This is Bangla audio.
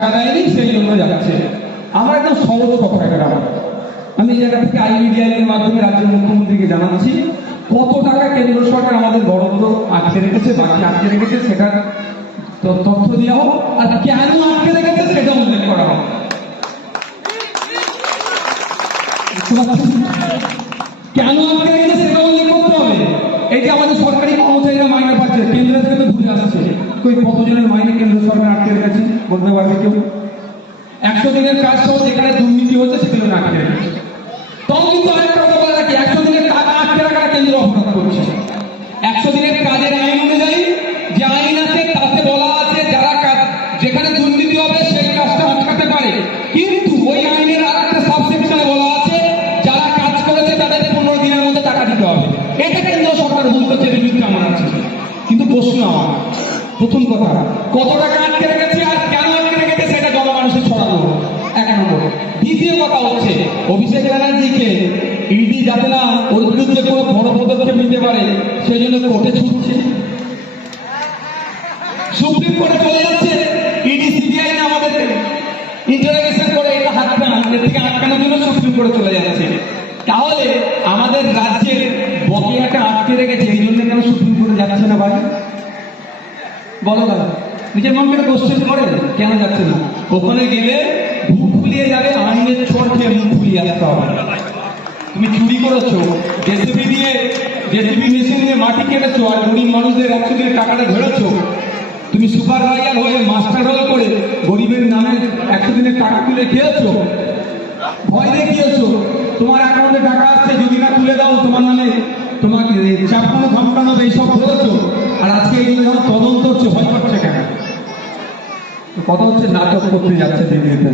দেয়নি সেই জন্য যাচ্ছে। আমার একদম সহজ কথা এটা। আমি এই জায়গা থেকে আইমিডিয়ার মাধ্যমে রাজ্যের মুখ্যমন্ত্রীকে জানাচ্ছি কত টাকা কেন্দ্র সরকার আমাদের বরাদ্দ আটকে রেখেছে, বাকি আটকে রেখেছে সেটা তথ্য দেওয়া হোক, আর কেন আটকে রেখেছে সেটা উল্লেখ করা হোক। কেন আটকে রেখেছে সেটা উল্লেখ করতে হবে। এই যে আমাদের সরকারি কর্মচারীরা মাইনে পাচ্ছে, কেন্দ্র থেকে তো ঘুরে আসছে, কই কতজনের মাইনে কেন্দ্র সরকার আটকে রেখেছে বলতে পারবে কেউ? 100 দিনের কাজ সহ যেখানে দুর্নীতি হচ্ছে সেগুলো আটকে রেখেছে। তাও কিন্তু আরেকটা কথা বলে রাখি, 100 দিনের টাকা আটকে রাখাটা কেন্দ্র অপরাধ করছে। 100 দিনের কাজের আইন অনুযায়ী যে আইন আছে তাতে বলা আছে যারা কাজ যেখানে দুর্নীতি হবে সেই কাজটা আটকাতে পারে, কিন্তু ওই আইনের আরেকটা সাবসেকশনে বলা আছে যারা কাজ করেছে তাদের 15 দিনের মধ্যে টাকা দিতে হবে। এটা কেন্দ্র সরকার ভুল করছে, বিরুদ্ধে আমার আছে। কিন্তু প্রশ্ন আমার, প্রথম কথা, কত টাকা আটকে রেখেছে আর কেন আটকে রেখেছে সেটা জনমানুষের ছড়ানো, 1 নম্বর। দ্বিতীয় কথা হচ্ছে অভিষেক ব্যানার্জিকে ইডি যাতে না ওর বিরুদ্ধে কোনো বড় পদক্ষেপ নিতে পারে সেই জন্য কোর্টে ছুটছে, সুপ্রিম কোর্টে চলে যাচ্ছে। ইডি সিবিআই না আমাদের ইন্টারোগেশন করে এটা হাতটা এর থেকে আটকানোর জন্য সুপ্রিম কোর্টে চলে যাচ্ছে। তাহলে আমাদের রাজ্যের বকেয়াটা আটকে রেখেছে, এই জন্য কেন সুপ্রিম কোর্টে যাচ্ছে না ভাই? বলো দাদা, নিজের মনকে কোশ্চেন করে কেন যাচ্ছে না? ওখানে গেলে মুখ ফুলিয়ে যাবে, আইনের ছোট খেয়ে মুখ ফুলিয়ে আসতে হবে। তুমি চুরি করেছো, জেসিবি মেশিন দিয়ে মাটি কেটেছো, আর গরিব মানুষদের 100 দিনের টাকাটা ধরেছো। তুমি সুপারভাইজার হয়ে মাস্টার রোল করে গরিবের নামে 100 দিনের টাকা তুলে খেয়েছো, ভয় দেখিয়েছো। তোমার অ্যাকাউন্টে টাকা আসছে, যদি না তুলে দাও তোমার নামে তোমাকে চাপানো ধমকানো এইসব করেছো। আর আজকে এইগুলো যখন তদন্ত হচ্ছে ভয় করছে কেন? কথা হচ্ছে নাটক করতে যাচ্ছে দিল্লিতে।